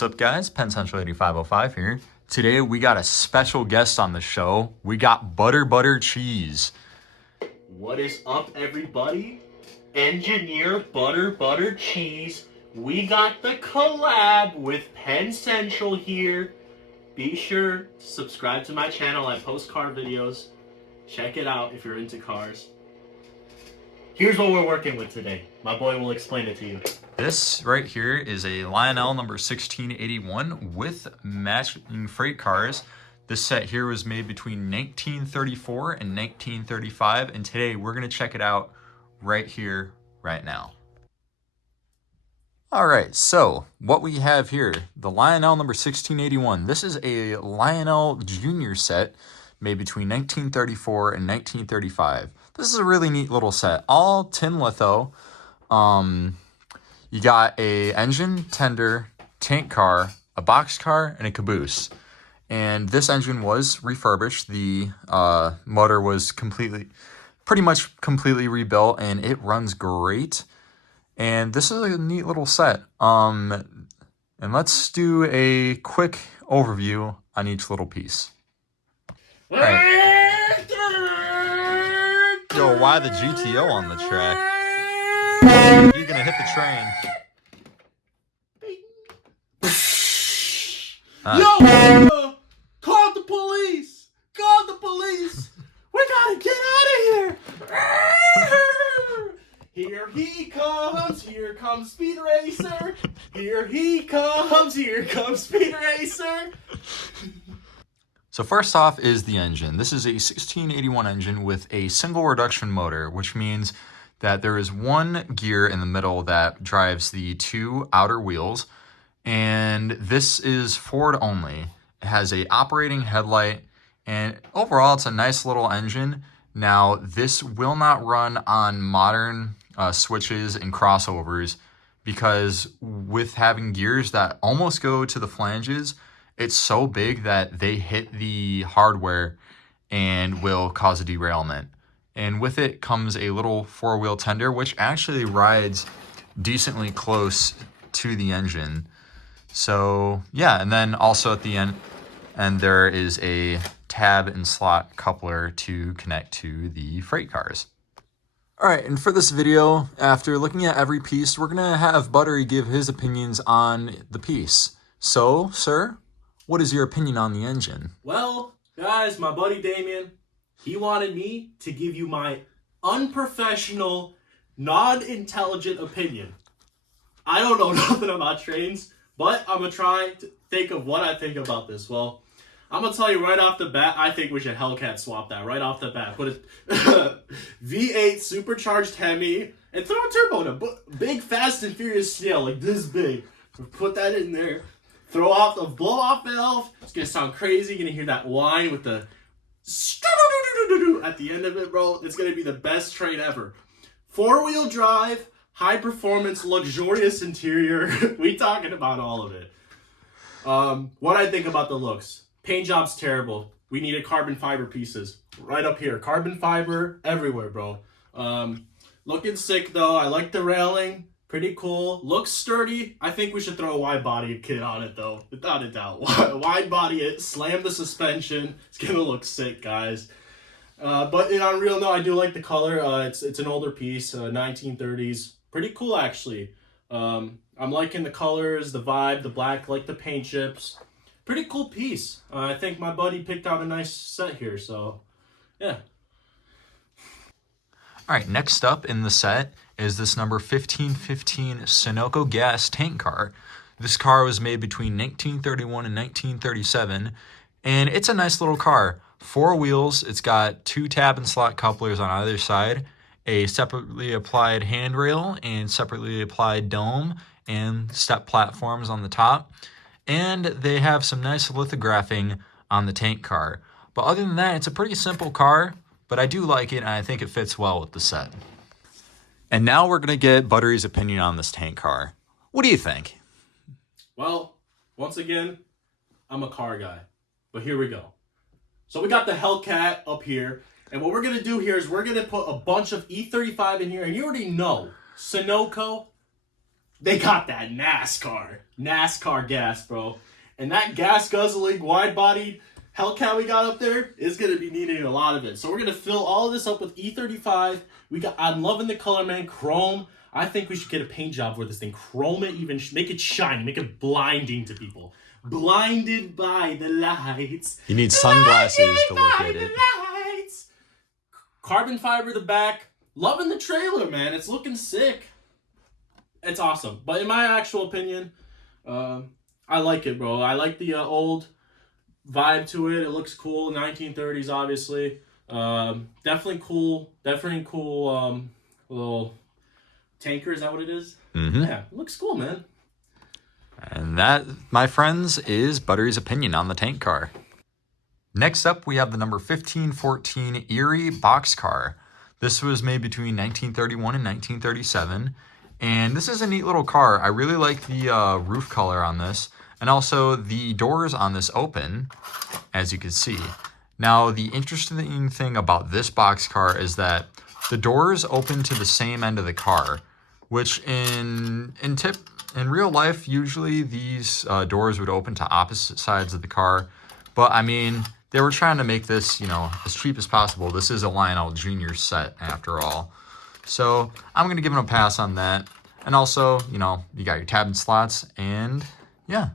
What's up, guys? Penn Central 8505 here. Today we got a special guest on the show. We got Butter Cheese. What is up, everybody? Engineer Butter Cheese. We got the collab with Penn Central here. Be sure to subscribe to my channel. I post car videos. Check it out if you're into cars. Here's what we're working with today. My boy will explain it to you. This right here is a Lionel number 1681 with matching freight cars. This set here was made between 1934 and 1935, and today we're going to check it out right here, right now. All right, so what we have here, the Lionel number 1681. This is a Lionel Junior set made between 1934 and 1935. This is a really neat little set, all tin litho. You got a engine, tender, tank car, a box car, and a caboose. And this engine was refurbished. The motor was pretty much completely rebuilt, and it runs great. And this is a neat little set. And let's do a quick overview on each little piece. All right. Yo, why the GTO on the track? You're gonna hit the train. Yo! Call the police! Call the police! We gotta get out of here! Here he comes, here comes Speed Racer. Here he comes, here comes Speed Racer. So first off is the engine. This is a 1681 engine with a single reduction motor, which means that there is one gear in the middle that drives the two outer wheels, and this is Ford only. It has a operating headlight, and overall it's a nice little engine. Now this will not run on modern switches and crossovers because with having gears that almost go to the flanges, it's so big that they hit the hardware and will cause a derailment. And with it comes a little four-wheel tender, which actually rides decently close to the engine. So yeah, and then also at the end, there is a tab and slot coupler to connect to the freight cars. All right, and for this video, after looking at every piece, we're gonna have Buttery give his opinions on the piece. So, sir, what is your opinion on the engine? Well, guys, my buddy Damien, he wanted me to give you my unprofessional, non-intelligent opinion. I don't know nothing about trains, but I'm going to try to think of what I think about this. Well, I'm going to tell you right off the bat, I think we should Hellcat swap that right off the bat. Put a V8 supercharged Hemi and throw a turbo in a big Fast and Furious scale like this big. Put that in there. Throw off the blow-off valve. It's going to sound crazy. You're going to hear that whine with the at the end of it, bro. It's going to be the best train ever. Four-wheel drive, high-performance, luxurious interior. We talking about all of it. What I think about the looks. Paint job's terrible. We needed carbon fiber pieces. Right up here. Carbon fiber everywhere, bro. Looking sick, though. I like the railing. Pretty cool. Looks sturdy. I think we should throw a wide body kit on it, though. Without a doubt. Wide body it. Slam the suspension. It's going to look sick, guys. But on real note, I do like the color. It's an older piece. 1930s. Pretty cool, actually. I'm liking the colors, the vibe, the black, like the paint chips. Pretty cool piece. I think my buddy picked out a nice set here, so yeah. All right, next up in the set is this number 1515 Sunoco gas tank car. This car was made between 1931 and 1937, and it's a nice little car. Four wheels, it's got two tab and slot couplers on either side, a separately applied handrail and separately applied dome, and step platforms on the top. And they have some nice lithographing on the tank car. But other than that, it's a pretty simple car, but I do like it, and I think it fits well with the set. And now we're going to get Buttery's opinion on this tank car. What do you think? Well, once again, I'm a car guy. But here we go. So we got the Hellcat up here. And what we're going to do here is we're going to put a bunch of E35 in here. And you already know, Sunoco, they got that NASCAR gas, bro. And that gas guzzling, wide bodied Hellcat we got up there is gonna be needing a lot of it. So we're gonna fill all of this up with E35. I'm loving the color, man. Chrome. I think we should get a paint job for this thing. Chrome it, even make it shiny, make it blinding to people. Blinded by the lights. You need sunglasses to look at it. Lights. Carbon fiber the back. Loving the trailer, man. It's looking sick. It's awesome. But in my actual opinion, I like it, bro. I like the old vibe to it. It looks cool. 1930s, obviously. Definitely cool. Little tanker. Is that what it is? Mm-hmm. Yeah, it looks cool, man. And that, my friends, is Buttery's opinion on the tank car. Next up, we have the number 1514 Erie boxcar. This was made between 1931 and 1937. And this is a neat little car. I really like the roof color on this. And also the doors on this open, as you can see. Now, the interesting thing about this boxcar is that the doors open to the same end of the car, which in real life, usually these doors would open to opposite sides of the car. But I mean, they were trying to make this, as cheap as possible. This is a Lionel Jr. set after all. So I'm going to give him a pass on that. And also, you got your tab and slots. And yeah,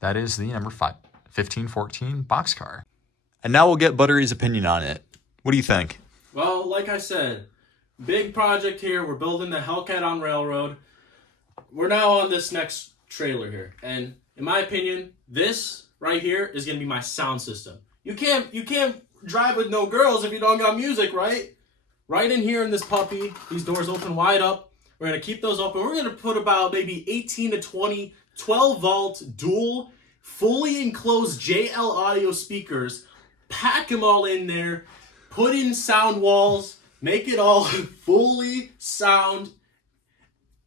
that is the number 1514 boxcar. And now we'll get Buttery's opinion on it. What do you think? Well, like I said, big project here. We're building the Hellcat on Railroad. We're now on this next trailer here. And in my opinion, this right here is going to be my sound system. You can't drive with no girls if you don't got music, right? Right in here in this puppy, these doors open wide up. We're going to keep those open. We're going to put about maybe 18 to 20 12-volt dual, fully enclosed JL audio speakers. Pack them all in there. Put in sound walls. Make it all fully sound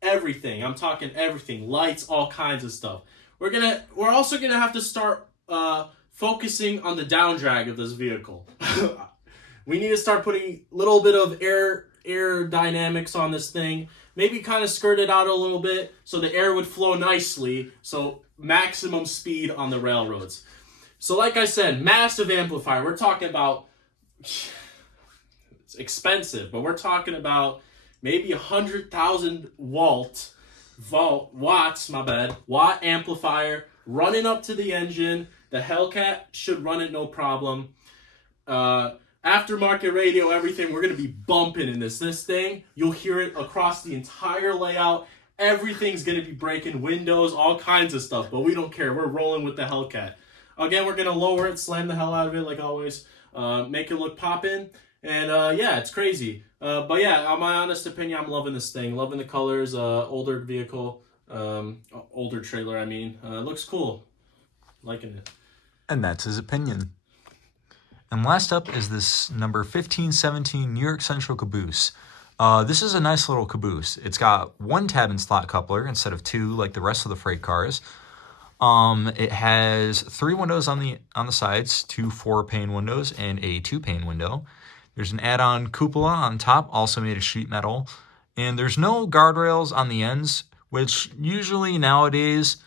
everything. I'm talking everything. Lights, all kinds of stuff. We're also gonna have to start focusing on the down drag of this vehicle. We need to start putting a little bit of air dynamics on this thing. Maybe kind of skirt it out a little bit so the air would flow nicely. So maximum speed on the railroads. So like I said, massive amplifier. We're talking about, it's expensive, but we're talking about maybe 100,000 watt amplifier running up to the engine. The Hellcat should run it no problem. Aftermarket radio, everything. We're going to be bumping in this thing. You'll hear it across the entire layout. Everything's going to be breaking windows, all kinds of stuff, but we don't care. We're rolling with the Hellcat. Again, we're going to lower it, slam the hell out of it like always, make it look poppin'. And yeah, it's crazy. But yeah, on my honest opinion, I'm loving this thing. Loving the colors, older vehicle, older trailer, I mean. Looks cool. Liking it. And that's his opinion. And last up is this number 1517 New York Central caboose. This is a nice little caboose. It's got one tab and slot coupler instead of two like the rest of the freight cars. It has 3 windows on the sides, 2 4-pane windows, and a 2-pane window. There's an add-on cupola on top, also made of sheet metal. And there's no guardrails on the ends, which usually nowadays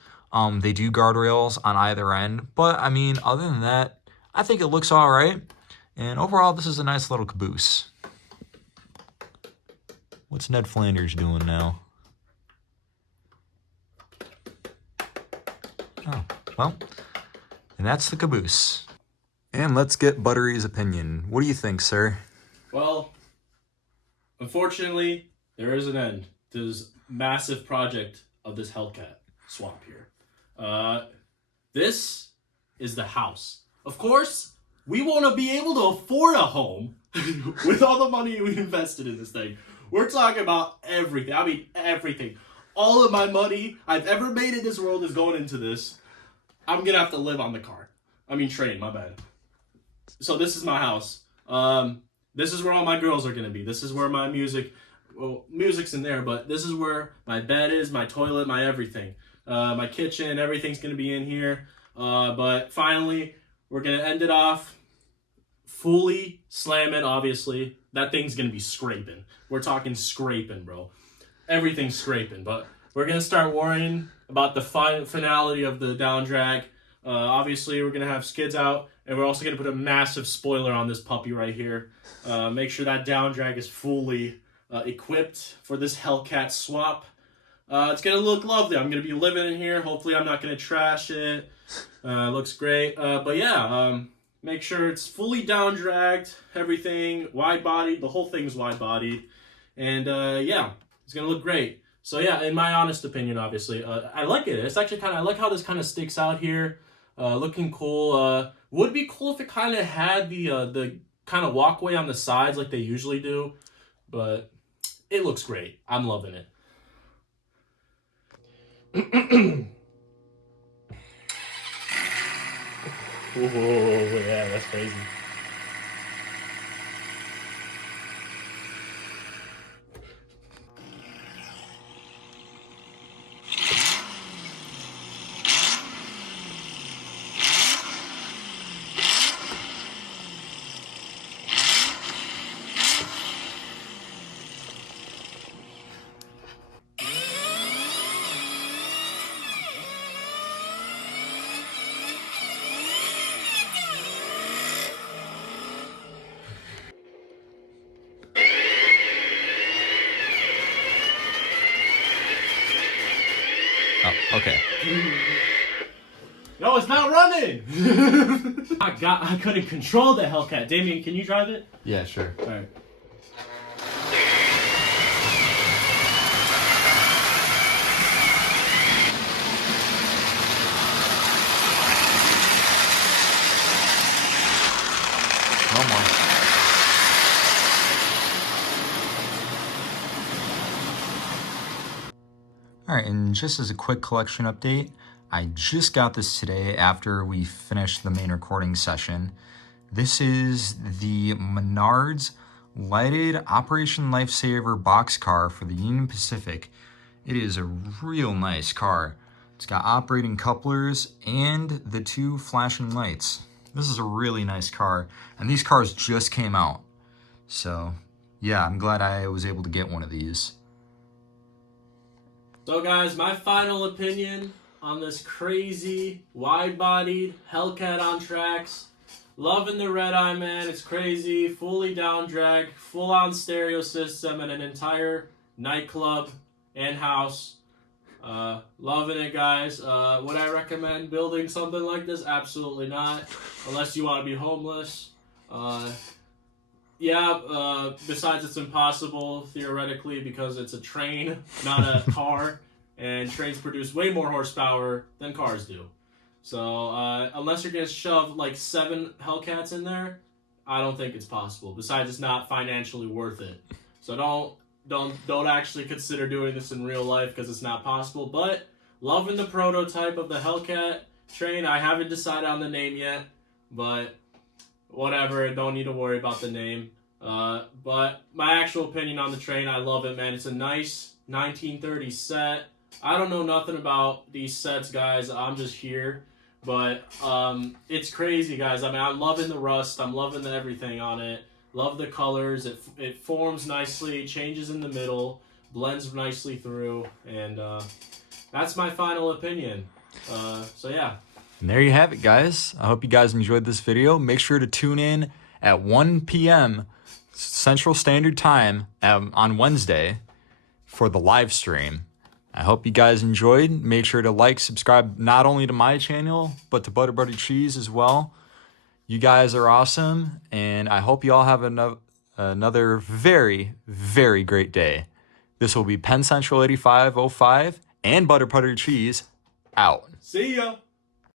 they do guardrails on either end. But, I mean, other than that, I think it looks all right. And overall, this is a nice little caboose. What's Ned Flanders doing now? Oh, well, and that's the caboose. And let's get Buttery's opinion. What do you think, sir? Well, unfortunately, there is an end to this massive project of this Hellcat swap here. This is the house. Of course, we want to be able to afford a home with all the money we invested in this thing. We're talking about everything. I mean, everything. All of my money I've ever made in this world is going into this. I'm going to have to live on the car. I mean, train, my bad. So this is my house. This is where all my girls are going to be. This is where my music's in there, but this is where my bed is, my toilet, my everything. My kitchen, everything's going to be in here. But finally, we're going to end it off fully slamming, obviously. That thing's going to be scraping. We're talking scraping, bro. Everything's scraping, but we're going to start worrying about the finality of the down drag. Obviously, we're going to have skids out, and we're also going to put a massive spoiler on this puppy right here. Make sure that down drag is fully equipped for this Hellcat swap. It's going to look lovely. I'm going to be living in here. Hopefully, I'm not going to trash it. Looks great. But yeah, make sure it's fully down dragged, everything, wide bodied. The whole thing's wide bodied. And yeah, it's going to look great. So yeah, in my honest opinion, obviously, I like it. It's actually I like how this kind of sticks out here. Looking cool. Would be cool if it kind of had the kind of walkway on the sides like they usually do. But it looks great. I'm loving it. Whoa, yeah, that's crazy. Oh, okay. No, it's not running! I couldn't control the Hellcat. Damien, can you drive it? Yeah, sure. Alright. No more. Alright, and just as a quick collection update, I just got this today after we finished the main recording session. This is the Menards lighted Operation Lifesaver boxcar for the Union Pacific. It is a real nice car. It's got operating couplers and the 2 flashing lights. This is a really nice car, and these cars just came out. So yeah, I'm glad I was able to get one of these. So guys, my final opinion on this crazy, wide-bodied Hellcat on tracks. Loving the Red Eye, man. It's crazy. Fully down drag, full-on stereo system, and an entire nightclub and house. Loving it, guys. Would I recommend building something like this? Absolutely not. Unless you want to be homeless. Yeah, besides it's impossible, theoretically, because it's a train, not a car, and trains produce way more horsepower than cars do. So, unless you're going to shove, like, 7 Hellcats in there, I don't think it's possible. Besides, it's not financially worth it. So don't actually consider doing this in real life, because it's not possible. But, loving the prototype of the Hellcat train. I haven't decided on the name yet, but whatever, don't need to worry about the name. But my actual opinion on the train, I love it, man. It's a nice 1930s set. I don't know nothing about these sets, guys. I'm just here. But it's crazy, guys. I mean, I'm loving the rust. I'm loving everything on it. Love the colors. It forms nicely, changes in the middle, blends nicely through, and that's my final opinion. So yeah. And there you have it, guys. I hope you guys enjoyed this video. Make sure to tune in at 1 p.m. Central Standard Time on Wednesday for the live stream. I hope you guys enjoyed. Make sure to like, subscribe not only to my channel, but to Butter Buddy Cheese as well. You guys are awesome, and I hope you all have another very, very great day. This will be Penn Central 8505 and Butter Buddy Cheese out. See ya!